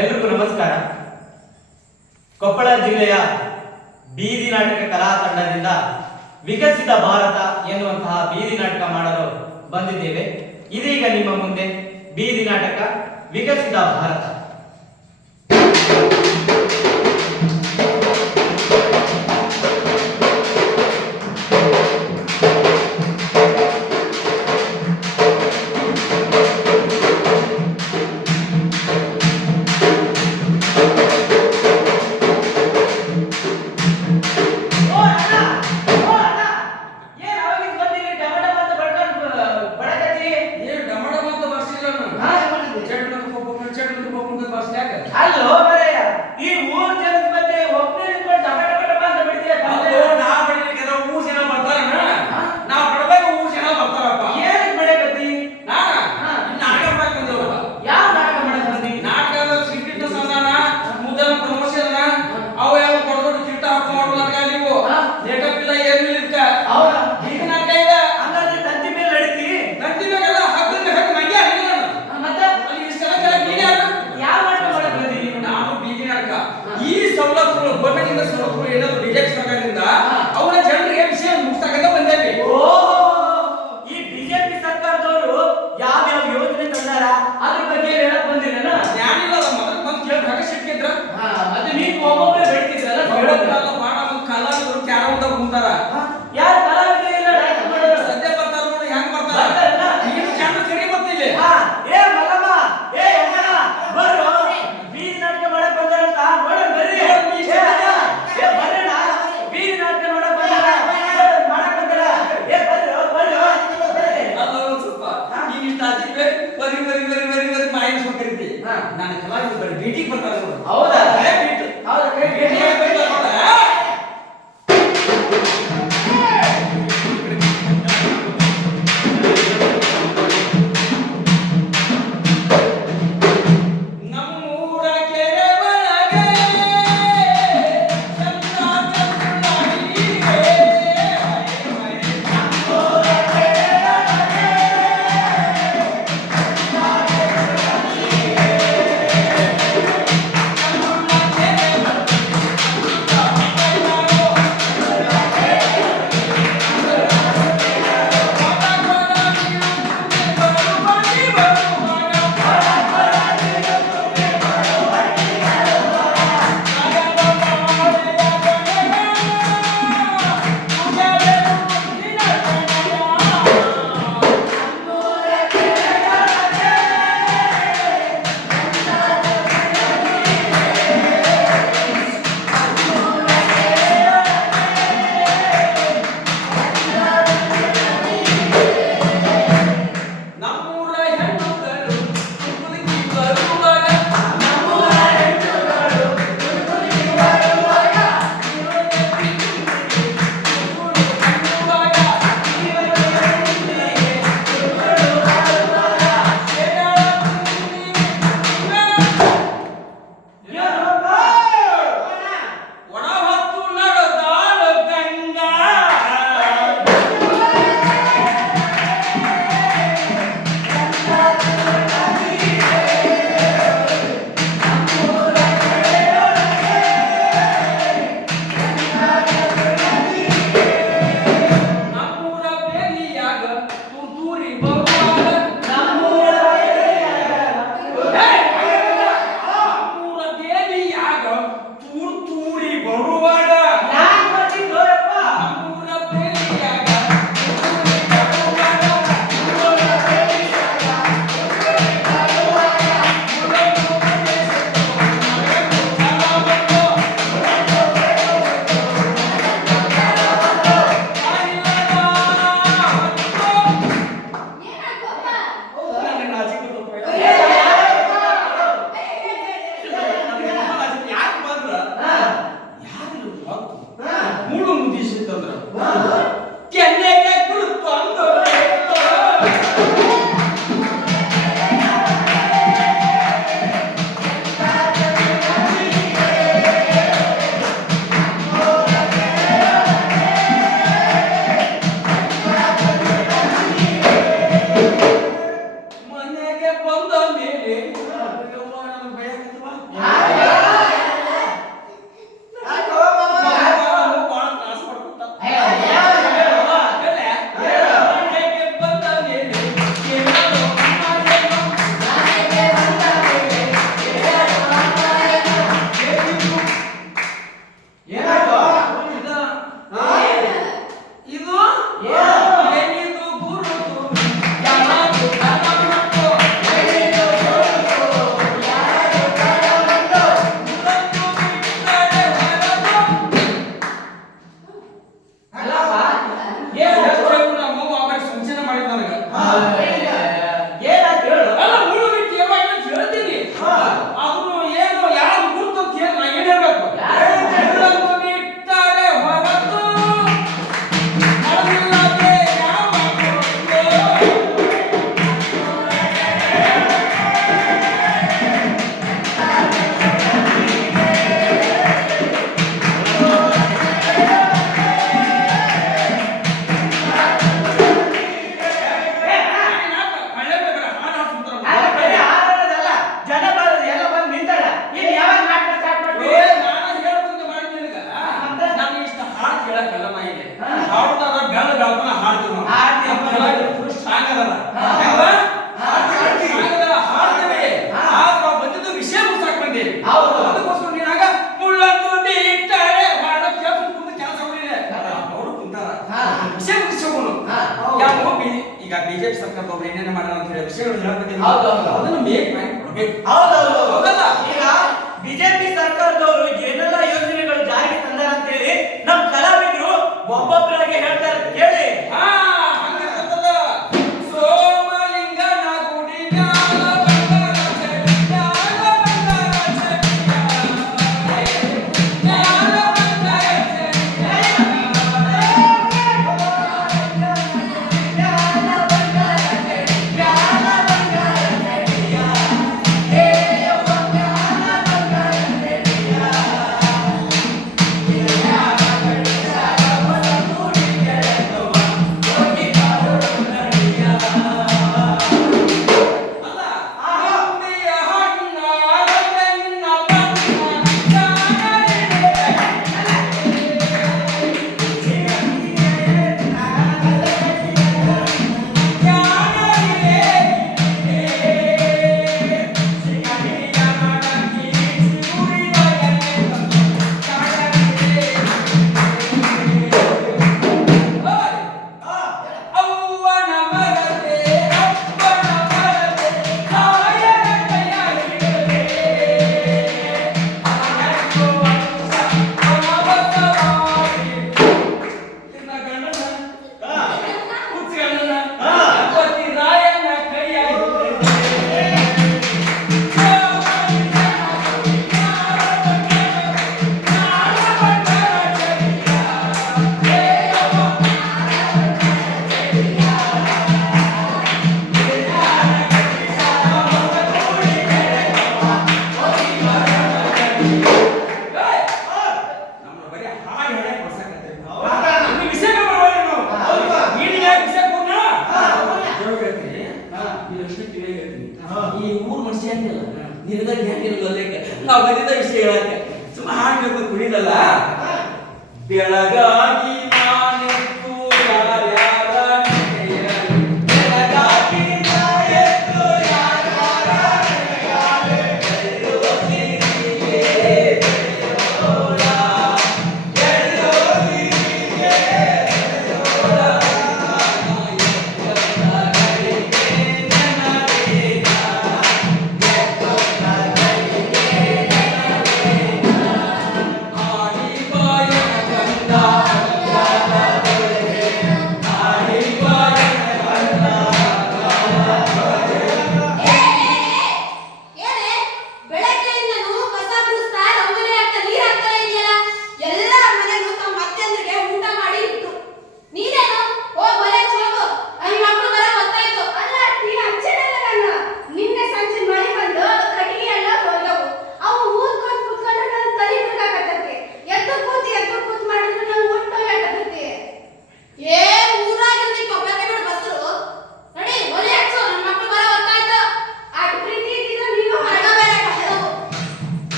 ಎಲ್ರಿಗೂ ನಮಸ್ಕಾರ. ಕೊಪ್ಪಳ ಜಿಲ್ಲೆಯ ಬೀದಿ ನಾಟಕ ಕಲಾ ತಂಡದಿಂದ ವಿಕಸಿತ ಭಾರತ ಎನ್ನುವಂತಹ ಬೀದಿ ನಾಟಕ ಮಾಡಲು ಬಂದಿದ್ದೇವೆ. ಇದೀಗ ನಿಮ್ಮ ಮುಂದೆ ಬೀದಿ ನಾಟಕ ವಿಕಸಿತ ಭಾರತ.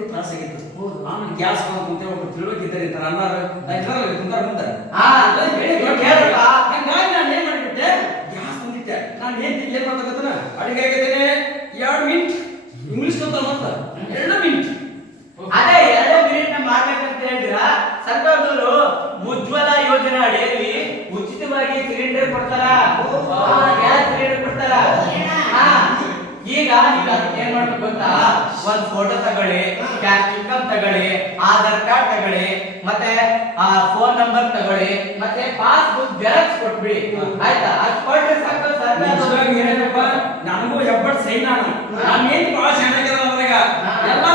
ಹೊಟ್ಟೆ ತ್ರಾಸ ಆಗಿತ್ತು. ನಾನು ಗ್ಯಾಸ್ ಅಂತ ಒಬ್ರು ತಿಳ್ಬೇಕಿದ್ದಾರೆ ಈ ಥರ ಅನ್ನಾರ ಮುಂದೆ ಇಲ್ಲ ಏನ್ ಮಾಡ್ಬೇಕು ಗೊತ್ತಾ? ಒಂದ್ ಫೋಟೋ ತಗೊಳ್ಳಿ ಕ್ಯಾಶ್ ಇನ್ಕಮ್ ತಗೊಳ್ಳಿ ಆಧಾರ್ ಕಾರ್ಡ್ ತಗೊಳ್ಳಿ ಮತ್ತೆ ಆ ಫೋನ್ ನಂಬರ್ ತಗೊಳ್ಳಿ ಮತ್ತೆ ಪಾಸ್ಬುಕ್ ಜೆರಾಕ್ಸ್ ಕೊಟ್ಬಿಡಿ. ಆಯ್ತಾ? ಅದ್ ಕೊಟ್ಟರೆ ಸಾಕು ಸರ್ಕಾರ ನನಗೂ ಹೆಬ್ಬಟ್ ಸೈನ್ ನಾನು ನಾನು ಬಹಳ ಚೆನ್ನಾಗಿರೋ ಅವ್ರಿಗೆ ಎಲ್ಲ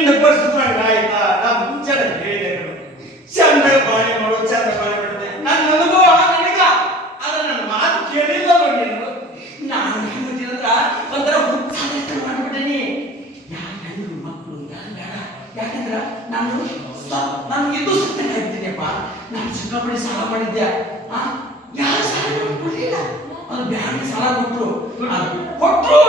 ನಿನ್ನ ಬರ್ಸ್ಕೊಂಡ್ ಆಯ್ತಾ? ನಾ ಮುಂಚೆನೆ ಹೇಳಿದೆ ಚಂದ ಬಾಳೆ ಮಾಡು, ಚಂದ ಬಾಳೆ ಮಾಡಿದೆ. ನನ್ನ ನನಗೂ ನನಗ? ಆದ್ರೆ ನನ್ನ ಮಾತು ಕೇಳಿಲ್ಲ ನೋಡಿ ನೀನು. ನಾನು ನಿಮ್ಮದ್ರ ಒಂಥರ ಹುಚ್ಚಾದಷ್ಟು ಮಾಡ್ಬಿಟ್ಟೇನಿ ನಾನು ಮಕ್ಕಳು ಯಾರು ಯಾಕಂದ್ರ ನಾನು ನಾನು ಇದು ಸತ್ಯ ಹೇಳ್ತೀನಿಪ್ಪ ನಾನು ಚಿಕ್ಕಬಳ್ಳಿ ಸಾಲ ಮಾಡಿದ್ದೆ. ಆ? ಯಾರು ಸಾಲ ಕೊಡಲಿಲ್ಲ ಅದು ಬ್ಯಾಂಕ್ ಸಾಲ ಕೊಟ್ಟರು ಕೊಟ್ಟರು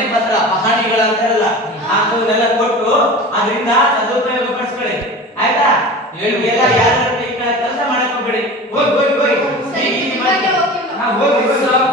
ಏನ್ ಮಾತ್ರ ಪಹಾಣಿಗಳ ಅಂತಾರಲ್ಲ ಅಂತವನ್ನೆಲ್ಲ ಕೊಟ್ಟು ಅದರಿಂದ ಸದುಪಯೋಗ ಪಡಿಸ್ಕೊಳ್ಳಿ. ಆಯ್ತಾ? ಎಲ್ಲ ಯಾರ ಕೆಲಸ ಮಾಡಕ್ ಹೋಗ್ಬೇಡಿ. ಹೋಗಿ ಹೋಗಿ ಹೋಗಿ. ಹೋಗಿ ಹೋಗಿ.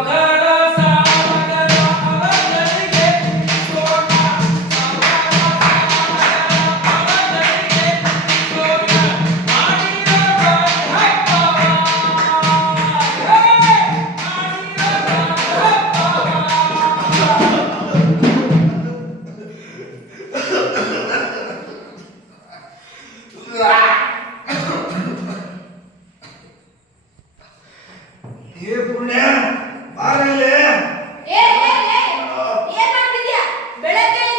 ಬೆಳಗ್ಗೆ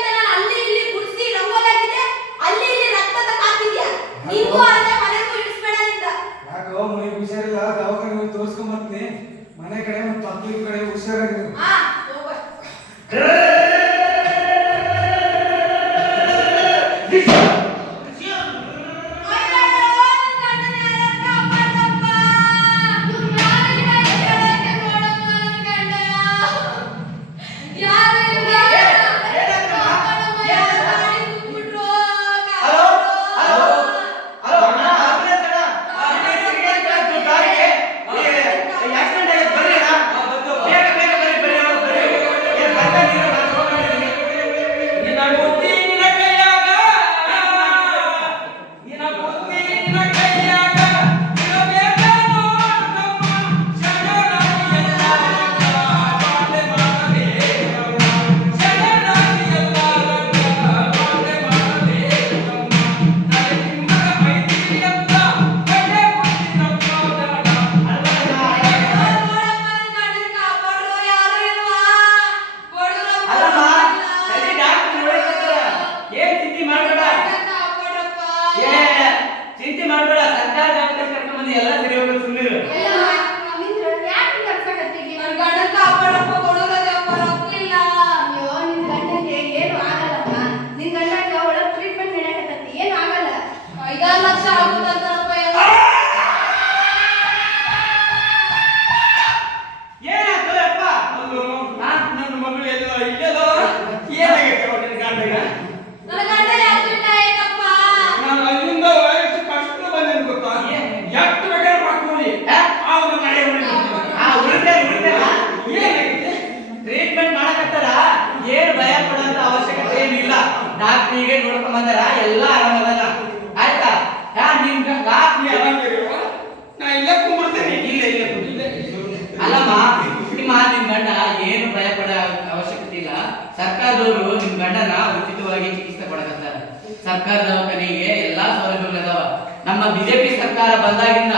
ದವಾಖಾನೆಗೆ ಎಲ್ಲಾ ಸೌಲಭ್ಯಗಳು ಅದಾವ ನಮ್ಮ ಬಿಜೆಪಿ ಸರ್ಕಾರ ಬಂದಾಗಿಂದ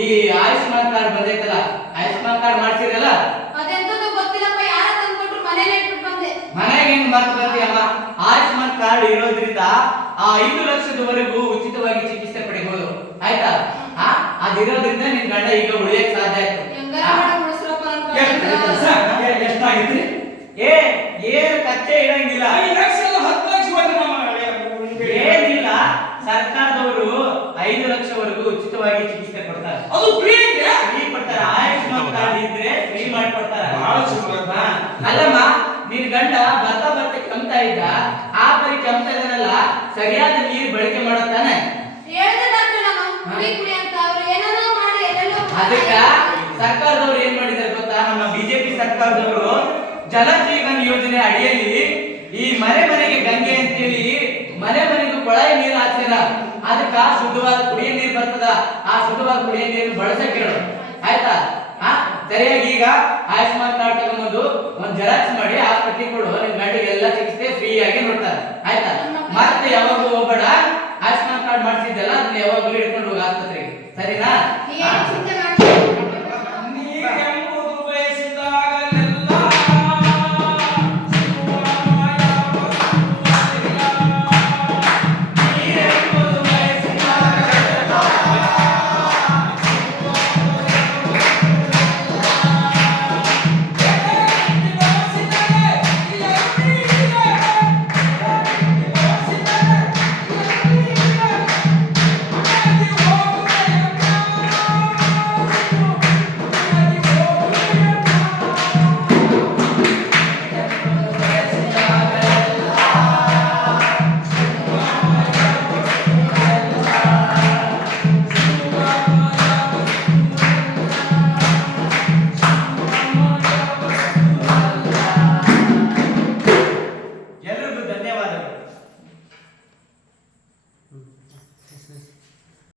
ಈ ಆಯುಷ್ಮಾನ್ ಕಾರ್ಡ್ ಬಂದೈತಲ್ಲ ಆಯುಷ್ಮಾನ್ ಕಾರ್ಡ್ ಮಾಡ್ಸಿರಲ್ಲ ಅದೆಂತದೋ ಗೊತ್ತಿಲ್ಲಪ್ಪ ಯಾರ ತಂದ್ಕೊಟ್ರು ಮನೇಲಿ ಇಟ್ಬಿಟ್ಟು ಬಂದೆ. ಮನೆಗೆ ಮರ್ತು ಬರ್ತೀಯಮ್ಮ ಆಯುಷ್ಮಾನ್ ಕಾರ್ಡ್ ಇರೋದ್ರಿಂದ ಆ ಐದು ಲಕ್ಷದವರೆಗೂ ಉಚಿತವಾಗಿ ಚಿಕಿತ್ಸೆ ಪಡಿಬಹುದು ಆಯ್ತಾ? ಆ ಅದಿರೋದ್ರಿಂದ ನಿನ್ ಗಂಡ ಈಗ ಉಳಿಯಕ್ ಸಾಧ್ಯ ಆಯ್ತು. ಎಷ್ಟಾಗಿತ್ರಿ ಏ ಏನ್ ಕಚ್ಚೆ ಇಡಂಗಿಲ್ಲ. ಐದು ಲಕ್ಷ ಹತ್ತು ಲಕ್ಷ ಬಂದ್ರೆ ಸರ್ಕಾರದವರು ಐದು ಲಕ್ಷವರೆಗೂ ಉಚಿತವಾಗಿ ಚಿಕಿತ್ಸೆ ಕೊಡ್ತಾರೆ. ಅದು ಫ್ರೀ ಇದ್ರೆ ಫ್ರೀ ಕೊಡ್ತಾರೆ. ಆಯುಷ್ಮಾನ್ ಕಾರ್ಡ್ ಇದ್ರೆ ಫ್ರೀ ಮಾಡ್ಕೊಡ್ತಾರೆ. ಅಲ್ಲಮ್ಮ ನೀನ್ ಗಂಡ ಬರ್ತಾ ಬರ್ತಾ ಕೆಮ್ತಾ ಇದ್ದ ಆ ಬರಿ ಕೆಮ್ತಾ ಇದ್ದಾನಲ್ಲ ಸರಿಯಾದ ನೀರ್ ಬಳಕೆ ಮಾಡೋತಾನೆ ಹೇಳ್ದೆ ಡಾಕ್ಟ್ರೆ ನಾನು. ಕುಡಿ ಕುಡಿ ಅಂತ ಅವ್ರು ಏನೇನೋ ಮಾಡಿ ಎಲ್ಲೆಲ್ಲೋ ಮಾಡಿ- ಅದಕ್ಕ ಸರ್ಕಾರದವ್ರು ಏನ್ ಮಾಡಿದಾರೆ ಗೊತ್ತಾ? ನಮ್ಮ ಬಿಜೆಪಿ ಸರ್ಕಾರದವರು ಜಲ ಜೀವನ್ ಯೋಜನೆ ಅಡಿಯಲ್ಲಿ ಈ ಮನೆ ಮನೆಗೆ ಗಂಗೆ ಅಂತೇಳಿ ಮನೆ ಮನೆಗೂ ಕೊಳಾಯಿ ನೀರು ಹಾಕ್ತಾರ ಅದಕ್ಕ ಶುದ್ಧವಾದ ಕುಡಿಯ ನೀರು ಬರ್ತದ. ಆ ಶುದ್ಧವಾದ ಕುಡಿಯ ನೀರು ಬಳಸಕ್ ಹೇಳು. ಆಯ್ತಾ? ಹಾ ಸರಿಯಾಗಿ ಈಗ ಆಯುಷ್ಮಾನ್ ಕಾರ್ಡ್ ತಗೊಂಡ್ಬಂದು ಒಂದ್ ಜೆರಾಕ್ಸ್ ಮಾಡಿ ಹಾಸ್ಪಿಟ್ಲಿಗೆ ಕೊಡು. ನಿಮ್ ಗಂಡಿಗೆ ಎಲ್ಲ ಚಿಕಿತ್ಸೆ ಫ್ರೀ ಆಗಿ ನೋಡ್ತಾರೆ ಆಯ್ತಾ? ಮತ್ತೆ ಯಾವಾಗ ಹೋಗ್ಬೇಡ. ಆಯುಷ್ಮಾನ್ ಕಾರ್ಡ್ ಮಾಡಿಸಿದ್ದೆಲ್ಲ ಅದನ್ನ ಯಾವಾಗಲೂ ಹಿಡ್ಕೊಂಡು ಹೋಗಿ ಆಸ್ಪತ್ರೆಗೆ. ಸರಿನಾ?